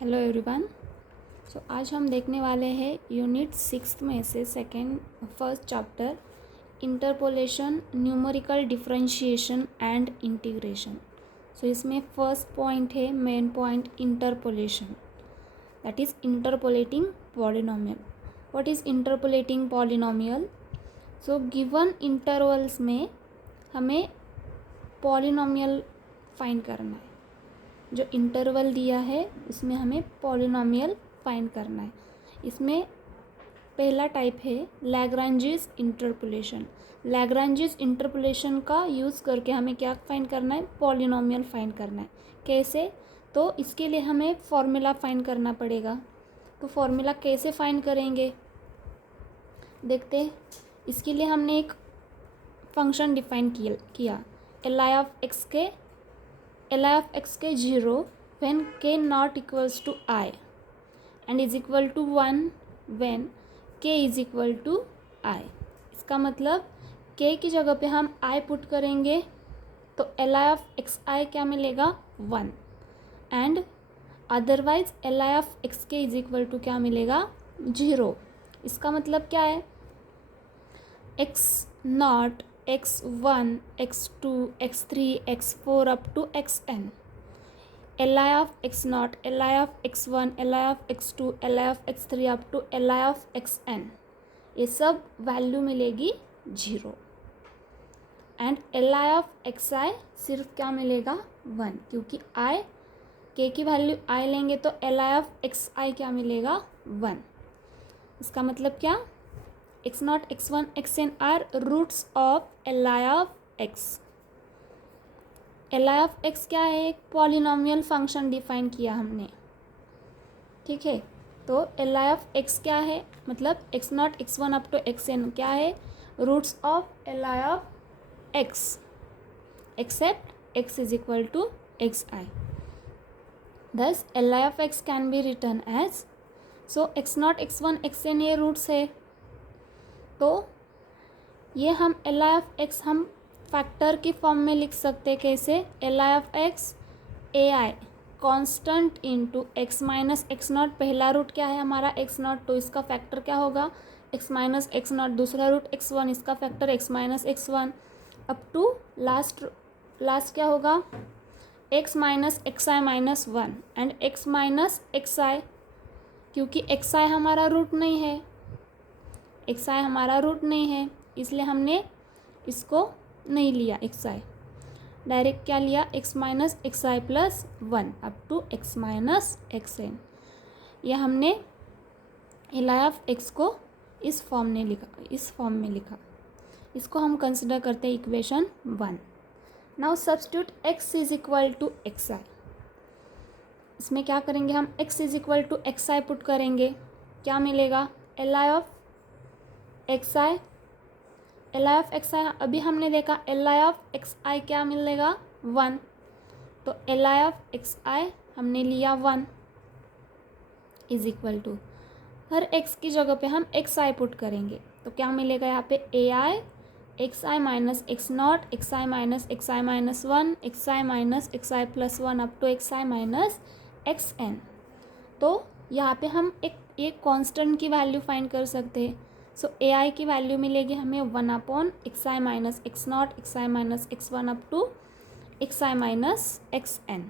Hello everyone. आज हम देखने वाले हैं यूनिट 6 में से first chapter interpolation, numerical differentiation and integration. इसमें फर्स्ट पॉइंट है, main point, interpolation, that is interpolating polynomial. What is interpolating polynomial? Given intervals में हमें पॉलिनोमियल फाइंड करना है। जो इंटरवल दिया है उसमें हमें पॉलिनोमियल फाइंड करना है। इसमें पहला टाइप है लैग्रांजेस इंटरपोलेशन। लैग्रांजेस इंटरपोलेशन का यूज़ करके हमें क्या फाइंड करना है? पॉलिनोमियल फाइंड करना है। कैसे? तो इसके लिए हमें फॉर्मूला फाइंड करना पड़ेगा। तो फॉर्मूला कैसे फाइंड करेंगे देखते हैं। इसके लिए हमने एक फंक्शन डिफाइन किया li of x के 0 when k not equals to I and is equal to 1 when k is equal to I। इसका मतलब k की जगह पे हम I पुट करेंगे तो li of xi क्या मिलेगा? 1 and otherwise li of xk is equal to क्या मिलेगा? 0। इसका मतलब क्या है? x0, x1, x2, x3, x4 up to xn, li of x0, li of x1, li of x2, li of x3 up to li of xn, ये सब value मिलेगी 0 and li of xi सिर्फ क्या मिलेगा? 1, क्योंकि i k की value i लेंगे तो li of xi क्या मिलेगा? 1। इसका मतलब क्या? x0, x1, xn are roots of li of x। li of x क्या है? एक पॉलिनोमियल फंक्शन डिफाइन किया हमने, ठीक है। तो li of x क्या है? मतलब x0, x1 up to xn क्या है? Roots of li of x except x is equal to xi। thus li of x can be written as, x0, x1, xn ये रूट्स है। तो ये हम li of x हम फैक्टर की फॉर्म में लिख सकते हैं। कैसे? li of x ai constant into x minus x0। पहला रूट क्या है हमारा? x0, तो इसका फैक्टर क्या होगा? x minus x0। दूसरा रूट x1, इसका factor x minus x1 up to last क्या होगा? x minus xi minus 1 and x minus xi, क्योंकि xi हमारा रूट नहीं है, xi हमारा रूट नहीं है, इसलिए हमने इसको नहीं लिया xi। डायरेक्ट क्या लिया? x minus xi plus 1 up to x minus xn। यह हमने li of x को इस फॉर्म में लिखा। इसको हम कंसिडर करते हैं equation 1। Now substitute x is equal to xi। इसमें क्या करेंगे हम? x is equal to xi put करेंगे, क्या मिलेगा? li of xi अभी हमने देखा li of xi क्या मिलेगा? 1। तो li of xi हमने लिया 1 इज इक्वल टू, हर x की जगह पे हम xi पुट करेंगे तो क्या मिलेगा यहाँ पे? ai xi minus x0, xi minus xi minus 1, xi minus xi plus 1 up to xi minus xn। तो यहाँ पे हम एक कांस्टेंट की वैल्यू फाइंड कर सकते हैं। ai की वैल्यू मिलेगी हमें 1 upon xi minus x0, xi minus x1 up to xi minus xn।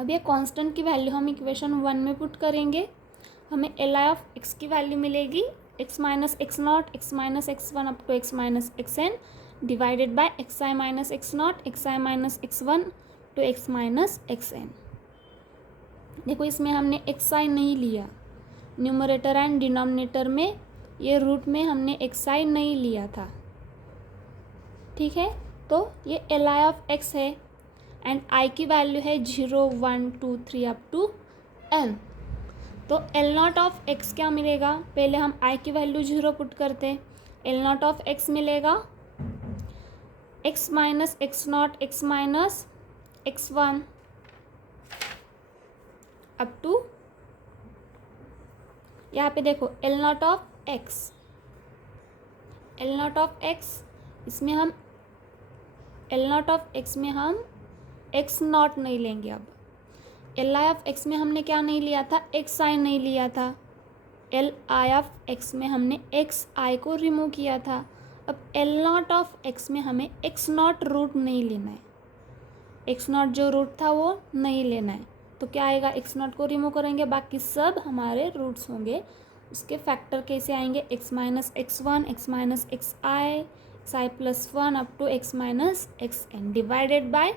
अब ये कांस्टेंट की वैल्यू हम इक्वेशन 1 में पुट करेंगे, हमें li of x की वैल्यू मिलेगी x minus x0, x minus x1 up to x minus xn divided by xi minus x0, xi minus x1 to x minus xn। देखो इसमें हमने xi नहीं लिया, न्यूमरेटर एंड डिनोमिनेटर में ये root में हमने xi नहीं लिया था, ठीक है। तो ये li of x है एंड i की वैल्यू है 0, 1, 2, 3 अप टू n। तो L नॉट ऑफ x क्या मिलेगा? पहले हम i की वैल्यू 0 पुट करते हैं, L नॉट ऑफ x मिलेगा x minus x0, x minus x1 up to, यहाँ पे देखो L नॉट ऑफ x, इसमें हम L नॉट ऑफ x में हम x नॉट नहीं लेंगे। अब एल आई ऑफ एक्स में हमने क्या नहीं लिया था, एक्स आई नहीं लिया था। एल आई ऑफ एक्स में हमने एक्स आई को रिमूव किया था। अब एल नॉट ऑफ एक्स में हमें एक्स नॉट रूट नहीं लेना है, एक्स नॉट जो रूट था वो नहीं लेना है। तो क्या आएगा, एक्स नॉट को रिमूव करेंगे, बाकी सब हमारे रूट्स होंगे। उसके फैक्टर कैसे आएंगे, x minus x one, x minus x i plus one up to x minus x n divided by,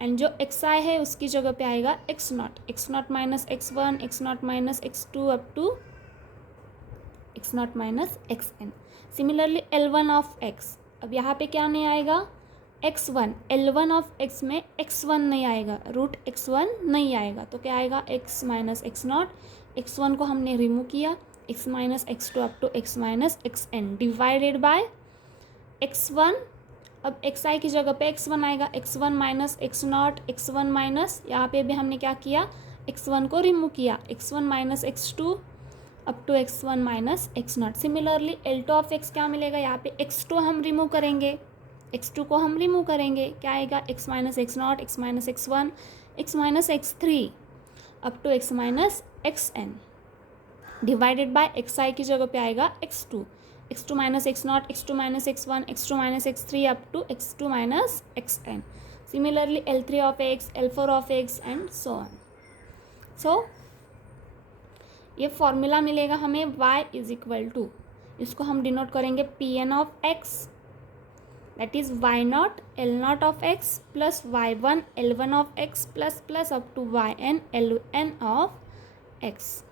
and जो एक्स आई है उसकी जगह पे आएगा x not minus x one, x not minus x two up to x not minus x n. Similarly L one of x, अब यहाँ पे क्या नहीं आएगा, x one, L one of x में एक्स वन नहीं आएगा, रूट एक्स वन नहीं आएगा, तो क्या आएगा, x minus x not, x one को हमने रिमूव किया, x minus x two up to x minus x n divided by x one. अब एक्स आई की जगह पे एक्स वन आएगा, x one minus x not, x one minus, यहाँ पे भी हमने क्या किया, एक्स वन को रिमूव किया, x one minus x two up to x one minus x not. Similarly L two of x क्या मिलेगा, यहाँ पे एक्स टू हम रिमूव करेंगे, एक्स टू को हम रिमूव करेंगे, क्या आएगा, x minus x not, x minus x one, x minus x three up to x minus x n divided by x i की जगह पे आएगा x two minus x not, x two minus x one, x two minus x three up to x two minus x n. Similarly L three of x, l four of x and so on. So ये formula मिलेगा हमें y is equal to, इसको हम denote करेंगे P n of x, that is y not L not of x plus y one L one of x plus plus up to y n L n of x.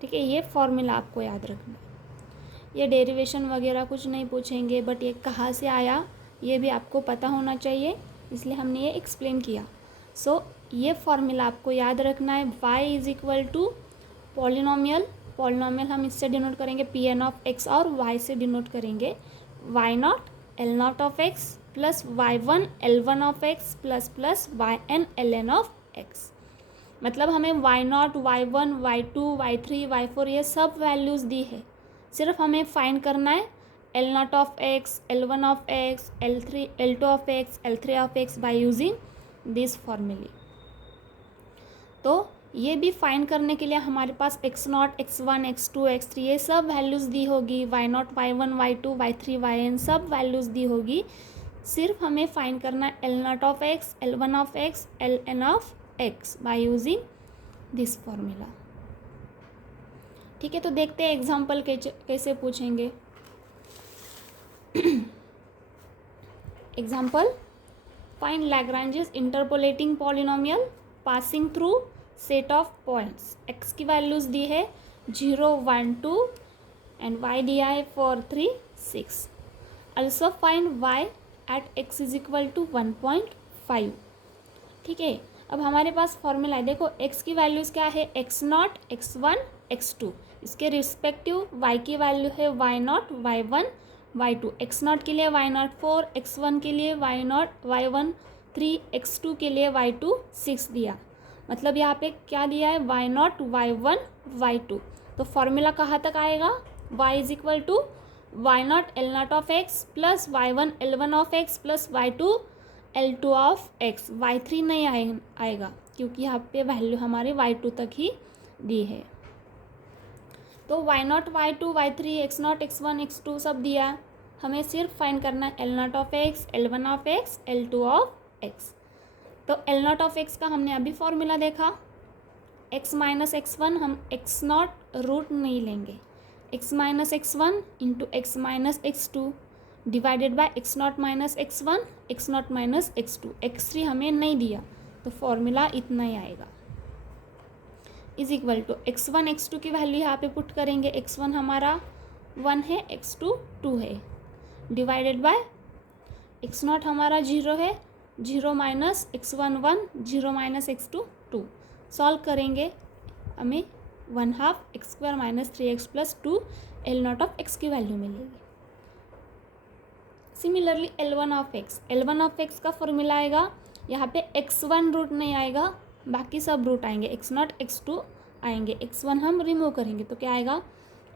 ठीक है, ये formula आपको याद रखना है। ये derivation वगैरह कुछ नहीं पूछेंगे, बट ये कहाँ से आया ये भी आपको पता होना चाहिए, इसलिए हमने ये एक्सप्लेन किया। सो ये फॉर्मूला आपको याद रखना है, y is equal to polynomial हम इससे डिनोट करेंगे पी एन ऑफ एक्स, और y से डिनोट करेंगे y not L not of x plus y one L one of x plus plus y n L n of x. मतलब हमें y not, y one, y two, y three, y four ये सब values दी है, सिर्फ हमें find करना है L not of x, L one of x, l three, l two of x, l three of x by using this फॉर्मूले। तो ये भी फाइंड करने के लिए हमारे पास x not, x one, x two, x three ये सब वैल्यूज़ दी होगी, y not, y one, y two, y three, y n सब वैल्यूज़ दी होगी। सिर्फ हमें फाइंड करना है L not of x, L one of x, L n of x by using this formula. ठीक है, तो देखते हैं एग्जाम्पल कैसे पूछेंगे। Example, find Lagrange's interpolating polynomial passing through set of points. X की वैल्यूज़ दी है 0, 1, 2 एंड वाई दी है 4, 3, 6। Also find y at x is equal to 1.5। ठीक है, अब हमारे पास फॉर्मूला है, देखो एक्स की वैल्यूज़ क्या है, x not, x one, x two, इसके रिस्पेक्टिव वाई की वैल्यू है y not, y one, y two. X not के लिए वाई नॉट 4, एक्स वन के लिए y not, y one 3, x two के लिए वाई टू 6 दिया। मतलब यहाँ पे क्या दिया है, y not, y one, y two. तो फॉर्मूला कहाँ तक आएगा, y is equal to y not L not of x plus y one L one of x plus y two L two of x. Y three नहीं आएगा क्योंकि यहाँ पे value हमारी वाई टू तक ही दी है। तो y not, y two, y three, x not, x one, x two सब दिया, हमें सिर्फ फाइंड करना है L not of x, L one of x, L two of x. तो एल नॉट ऑफ एक्स का हमने अभी फॉर्मूला देखा, एक्स माइनस एक्स वन, हम एक्स नॉट रूट नहीं लेंगे, x minus x one into x minus x two divided by x not minus x one, x not minus x two. X three हमें नहीं दिया तो formula इतना ही आएगा, is equal to x one, x two की value यहाँ पे पुट करेंगे, एक्स वन हमारा 1 है, एक्स टू 2 है, डिवाइडेड बाय एक्स नॉट हमारा 0 है, 0 minus x one 1, 0 minus x two 2। Solve करेंगे हमें 1/2 x square minus 3x plus 2 L not of x की वैल्यू मिलेगी। Similarly L one of x का फॉर्मूला आएगा, यहाँ पे x1 रूट नहीं आएगा, बाकी सब रूट आएंगे, x नॉट, x2 आएंगे, x1 हम रिमूव करेंगे तो क्या आएगा,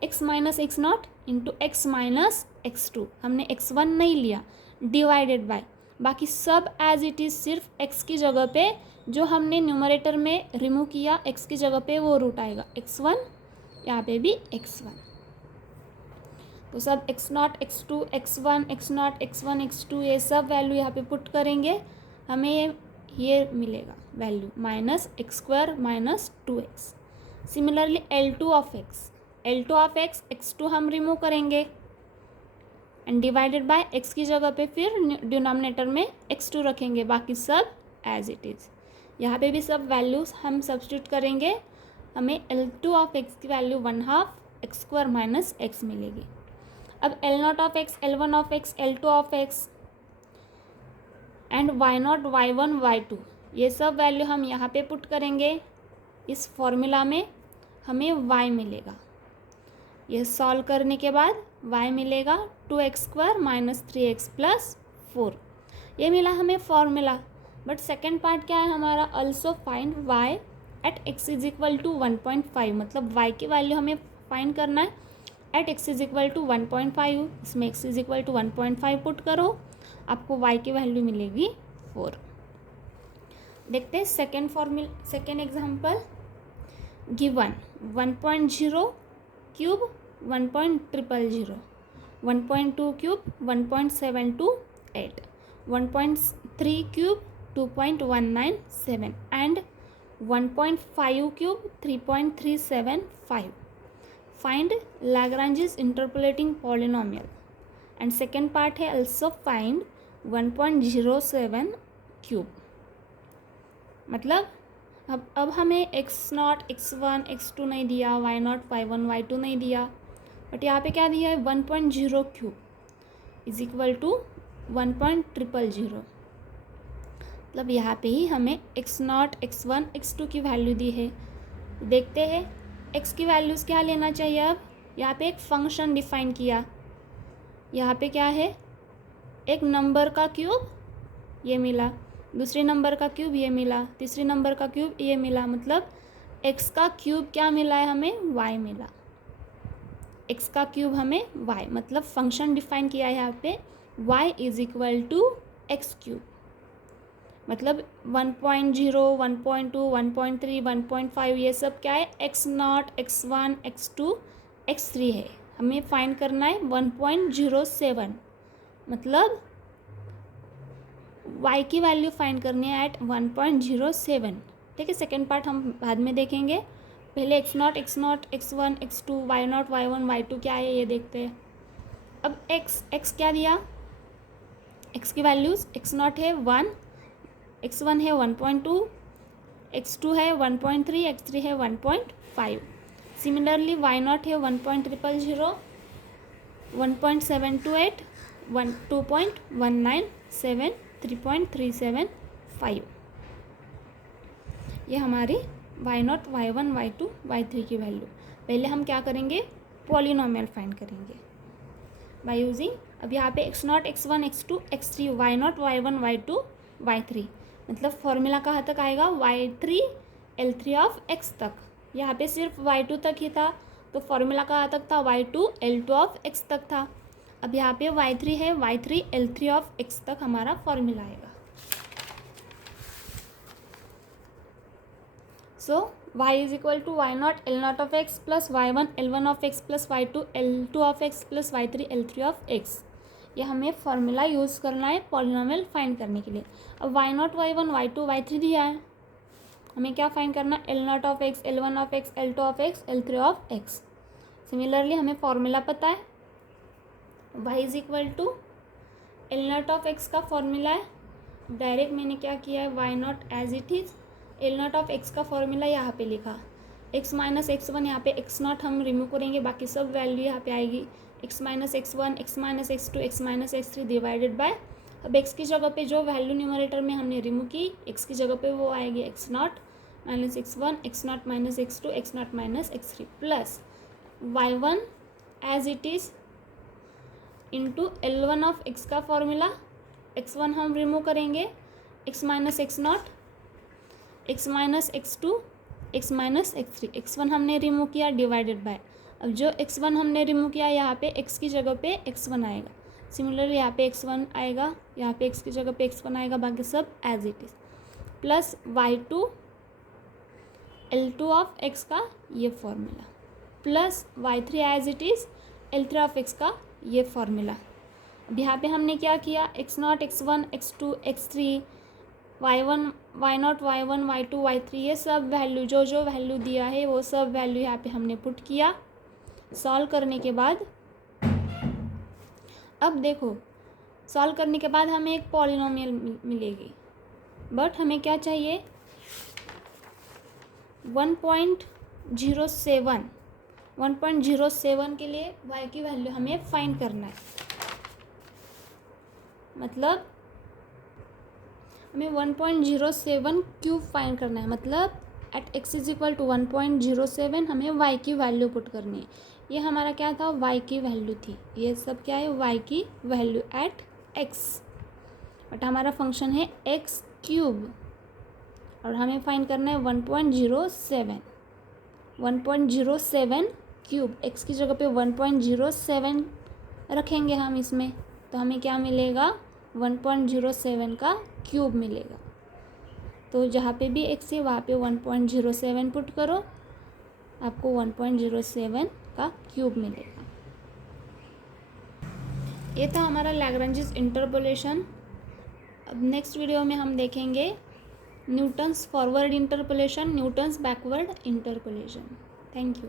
x minus x not into x minus x two. हमने x1 नहीं लिया, डिवाइडेड बाय बाकी सब एज इट इज़, सिर्फ एक्स की जगह पे जो हमने न्यूमरेटर में रिमूव किया एक्स की जगह पे वो रूट आएगा x1, यहाँ पे भी x1। तो सब x0 x2 x1 x0 x1 x2 ये सब वैल्यू यहाँ पे पुट करेंगे, हमें ये मिलेगा value -x² -2x। Similarly L2 of x x2 हम रिमूव करेंगे एंड डिवाइडेड बाय x की जगह पे फिर डिनोमिनेटर में x2 रखेंगे, बाकी सब एज इट इज़। यहाँ पे भी सब वैल्यूज़ हम सब्स्टिट्यूट करेंगे, हमें L2 ऑफ x की वैल्यू 1/2 x² - x मिलेगी। अब L0 of x, L1 of x, L2 of x and y0 y1 y2 ये सब वैल्यू हम यहाँ पे पुट करेंगे। इस फॉर्मूला में हमें y मिलेगा, ये सॉल्व करने के बाद y मिलेगा 2x² - 3x + 4। ये मिला हमें फॉर्मूला। बट सेकेंड पार्ट क्या है हमारा, also find y at x = 1.5, मतलब y की वैल्यू हमें फाइंड करना है एट x = 1.5। इसमें x = 1.5 पुट करो, आपको y की वैल्यू मिलेगी 4। देखते हैं second example. Given 1.0 cube 1.000, 1.2 cube 1.728, 1.3 cube 2.197 and 1.5 cube 3.375. Find Lagrange's interpolating polynomial. And second part है also find 1.07 cube। मतलब अब हमें x0 x1 x2 नहीं दिया, y0 y1 y2 नहीं दिया, बट यहाँ पे क्या दिया है 1.0 क्यूब = 1.000। मतलब यहाँ पे ही हमें x0 x1 x2 की वैल्यू दी है। देखते हैं x की वैल्यूज़ क्या लेना चाहिए। अब यहाँ पे एक फंक्शन डिफाइन किया, यहाँ पे क्या है, एक नंबर का क्यूब ये मिला, दूसरे नंबर का क्यूब ये मिला, तीसरे नंबर का क्यूब ये मिला, मतलब x का क्यूब क्या मिला है हमें, y मिला। x का क्यूब हमें y, मतलब फंक्शन डिफाइन किया है यहाँ पे y = x³। मतलब 1.0 1.2 1.3 1.5 ये सब क्या है, x0 x1 x2 x3 है। हमें फाइंड करना है 1.07, मतलब y की वैल्यू फाइंड करनी है एट 1.07। ठीक है, सेकेंड पार्ट हम बाद में देखेंगे, पहले x0 x1 x2 y0 y1 y2 क्या है ये देखते हैं। अब x क्या दिया, x की वैल्यूज़ x0 है 1, x1 है 1.2, x2 है 1.3, x3 है 1.5। सिमिलरली y0 है 1.000, 1.728, 2.197, 3.375। ये हमारी y0 y1 y2 y3 की वैल्यू। पहले हम क्या करेंगे, पॉलिनोमियल फाइंड करेंगे बाय यूजिंग, अब यहाँ पे x0 x1 x2 x3 y0 y1 y2 y3, मतलब फॉर्मूला कहाँ तक आएगा, y3 L3 ऑफ x तक। यहाँ पे सिर्फ y2 तक ही था, तो फॉर्मूला कहाँ तक था, y2 L2 ऑफ x तक था। अब यहाँ पे y3 है, y3 L3 ऑफ x तक हमारा फॉर्मूला आएगा। सो y = y0 L0 of x plus y1 L1 of x plus y2 L2 of x plus y3 L3 of x। ये हमें फॉर्मूला यूज़ करना है पॉलिनोमियल फाइंड करने के लिए। अब y0 y1 y2 y3 दिया है, हमें क्या फाइंड करना, L0 of x L1 of x L2 of x L3 of x। Similarly हमें फॉर्मूला पता है, y = L0 ऑफ x का फॉर्मूला है, डायरेक्ट मैंने क्या किया है y0 as it is, L0 of x का फॉर्मूला यहाँ पे लिखा, x - x1 यहाँ पे x0 हम रिमूव करेंगे, बाकी सब वैल्यू यहाँ पे आएगी, x - x1 x - x2 x - x3 divided by, अब x की जगह पे जो वैल्यू न्यूमरेटर में हमने रिमूव की x की जगह पे वो आएगी x0 - x1 x0 - x2 x0 - x3 plus y1 as it is into L1 of x का फॉर्मूला, x1 हम रिमूव करेंगे, x - x0 x - x2 x - x3, x1 हमने रिमूव किया डिवाइडेड बाय, अब जो x1 हमने रिमूव किया यहाँ पे x की जगह पे x1 आएगा, सिमिलरली यहाँ पे x1 आएगा, यहाँ पे x की जगह पे x1 आएगा, बाकी सब as it is, plus y2 L2 of x का ये formula, plus y3 as it is L3 of x का ये फॉर्मूला। अब यहाँ पे हमने क्या किया, x0, x1, x2, x3, y1, y0, y1, y2, y3, ये सब वैल्यू जो जो वैल्यू दिया है वो सब वैल्यू यहाँ पे हमने पुट किया। सॉल्व करने के बाद अब देखो, सॉल्व करने के बाद हमें एक पॉलिनोमियल मिलेगी, बट हमें क्या चाहिए 1.07 1.07 के लिए y की वैल्यू हमें फाइंड करना है। मतलब हमें 1.07 क्यूब फाइंड करना है, मतलब at x is equal to 1.07 हमें y की वैल्यू पुट करनी है। ये हमारा क्या था, y की वैल्यू थी, ये सब क्या है, y की वैल्यू एट x, बट हमारा फंक्शन है x क्यूब और हमें फाइंड करना है 1.07 क्यूब। x की जगह पे 1.07 रखेंगे हम इसमें, तो हमें क्या मिलेगा, 1.07 का क्यूब मिलेगा। तो जहाँ पे भी x है वहाँ पे 1.07 पुट करो, आपको 1.07 का क्यूब मिलेगा। ये था हमारा लैग्रेंजिस इंटरपोलेशन। अब नेक्स्ट वीडियो में हम देखेंगे Newton's forward interpolation, Newton's backward interpolation. Thank you.